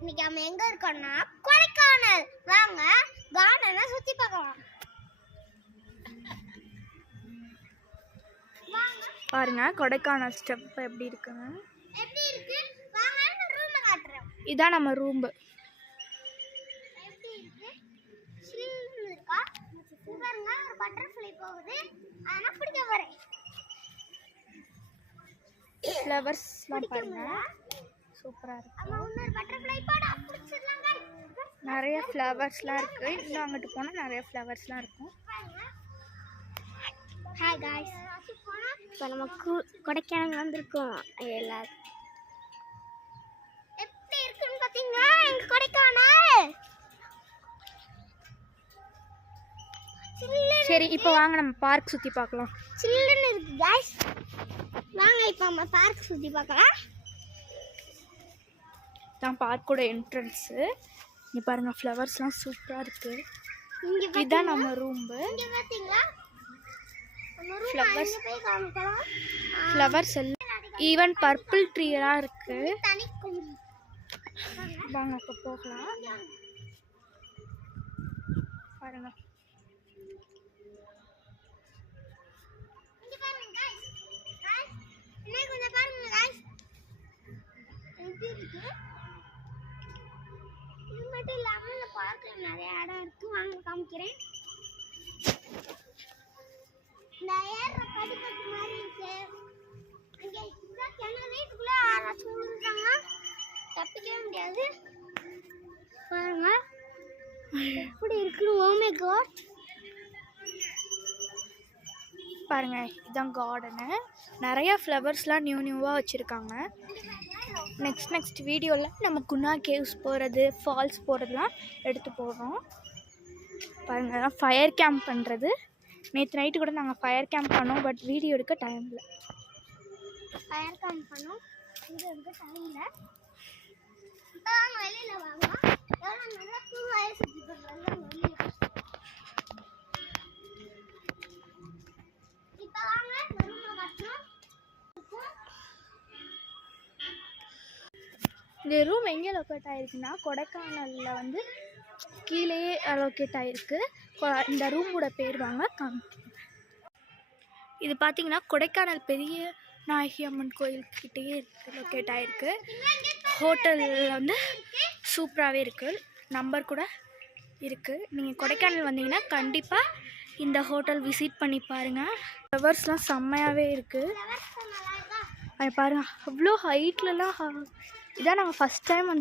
இன்னைக்கு நம்ம எங்க இருக்கோம்னா கொடைக்கானல். வாங்க கார்டனை சுத்தி பார்க்கலாம். பாருங்க கொடைக்கானல் ஸ்டெப் எப்படி இருக்குங்க. எப்படி இருக்கு வாங்க ரூம் காட்டுறேன். இதான் நம்ம ரூம். எப்படி இருக்கு சில்லுன்னு இருக்கா. பாருங்க ஒரு பட்டர்ஃப்ளை போகுது. அத பிடிக்க போறேன். ஃப்ளவர்ஸ்லாம் பாருங்க சூப்பரா இருக்கு. அம்மா இன்னொரு பட்டர்ஃப்ளை போட பிடிச்சிடலாங்க. நிறைய ஃப்ளவர்ஸ்லாம் இருக்கு. இன்னும் அங்கிட்டு போனா நிறைய ஃப்ளவர்ஸ்லாம் இருக்கும். ஹாய் गाइस, இப்போ நம்ம கொடைக்கானல் வந்திருக்கோம். எல்லாரும் எப்படி இருக்குன்னு பாத்தீங்களா எங்க கொடைக்கானல். சரி இப்போ வாங்க நம்ம பார்க் சுத்தி பார்க்கலாம். சில்லுன்னு இருக்கு गाइस. வாங்க இப்போ நம்ம பார்க் சுத்தி பார்க்கலாம். தான் பார்க்கோட என்ட்ரன்ஸ். இங்க பாருங்க ஃப்ளவர்ஸ்லாம் சூப்பரா இருக்கு. இங்க இதான் நம்ம ரூம். இங்க பாத்தீங்களா நம்ம ரூம். ஃப்ளவர்ஸ் அங்க போய் காமிக்கலாம். ஃப்ளவர்ஸ் எல்லாம் ஈவன் பர்பிள் ட்ரீ எல்லாம் இருக்கு. தனி குயில். வாங்க அப்ப போகலாம். பாருங்க இங்க பாருங்க गाइस. என்ன கொஞ்சம் பாருங்க गाइस. எப்படி இருக்கு. இது மட்டும் இல்லாம இந்த பார்க்ல நிறைய இடம் இருக்கு. வாங்க காமிக்கிறேன். இந்த ஏர் படிக்கட்டு மாதிரி இருக்கு. இங்க இந்த கிணறு இதுக்குள்ள ஆராய்ச்சி விழுந்துட்டாங்க. தப்பிக்கவே முடியாது. பாருங்க எப்படி இருக்கு. Oh my god. பாருங்க இதான் கார்டனு. நிறைய ஃப்ளவர்ஸ்லாம் நியூவாக வச்சுருக்காங்க. நெக்ஸ்ட் வீடியோவில் நம்ம குணா கேவ்ஸ் போகிறது ஃபால்ஸ் போகிறதுலாம் எடுத்து போடுறோம். பாருங்கள் ஃபயர் கேம்ப் பண்ணுறது. நேற்று நைட்டு கூட நாங்கள் ஃபயர் கேம்ப் பண்ணோம். பட் வீடியோ எடுக்க டைம் இல்லை. ஃபயர் கேம்ப் பண்ணோம். இங்கே இருக்க டைம் இல்லை. இப்போ வாங்க வெளியில் வாங்க. எவ்வளோ நல்லா பூவாயை சுற்றி பண்ணுறாங்க வெளியில். இப்போ வாங்க ரூமை காட்டணும். இந்த ரூம் எங்கே லொக்கேட் ஆகிருக்குன்னா கொடைக்கானலில் வந்து கீழே லொக்கேட் ஆகிருக்கு. இந்த ரூமோட பேர் வாங்க காமிக்கிறேன். இது பார்த்தீங்கன்னா கொடைக்கானல் பெரிய நாயகி அம்மன் கோயில்கிட்டேயே இருக்குது லொக்கேட் ஆகிருக்கு. ஹோட்டல் வந்து சூப்பராகவே இருக்குது. நம்பர் கூட இருக்குது. நீங்கள் கொடைக்கானல் வந்தீங்கன்னா கண்டிப்பாக இந்த ஹோட்டல் விசிட் பண்ணி பாருங்கள். ஃப்ளவர்ஸ்லாம் செம்மையாகவே இருக்குது. அது பாருங்கள் அவ்வளோ ஹைட்லலாம். இதான் நாங்கள் ஃபஸ்ட் டைம் வந்து